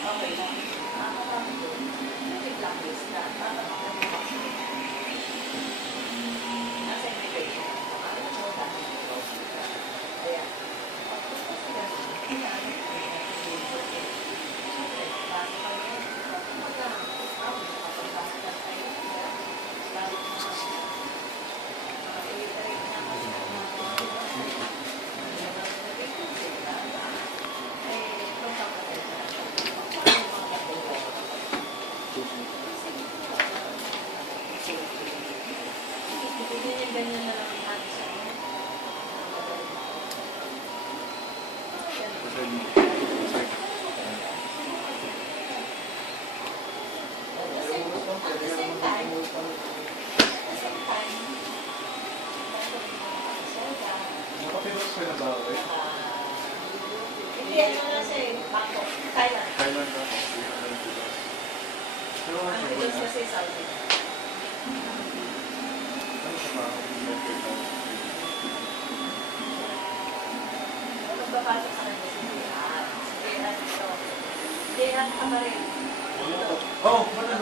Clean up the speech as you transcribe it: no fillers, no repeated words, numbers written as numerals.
Okay lang. Nakakapagod doon. Nag-blacklist na. Tatanong mo kasi. Nasa immigration. Ano mo dahil ito? Kaya, pagpunta sa ganun, inaanit ko yung nag-iinsulit. Siyempre, bago kayo, mag-aawin, nakapagkakagat kayo. Lalo na, i-rate na kasi ng mga ganyan na lang ang hands on. At the same time, Nakapilos ko na ba ako eh? hindi, ano na siya eh, Bangkok, Thailand. Thailand na ako. Pero Ang ano pilos siya kasi Saudi. ano siya ba? Magpapasok sa kanya si Jihan. Si Jihan ito. Jihan ka pa rin. Oh, wala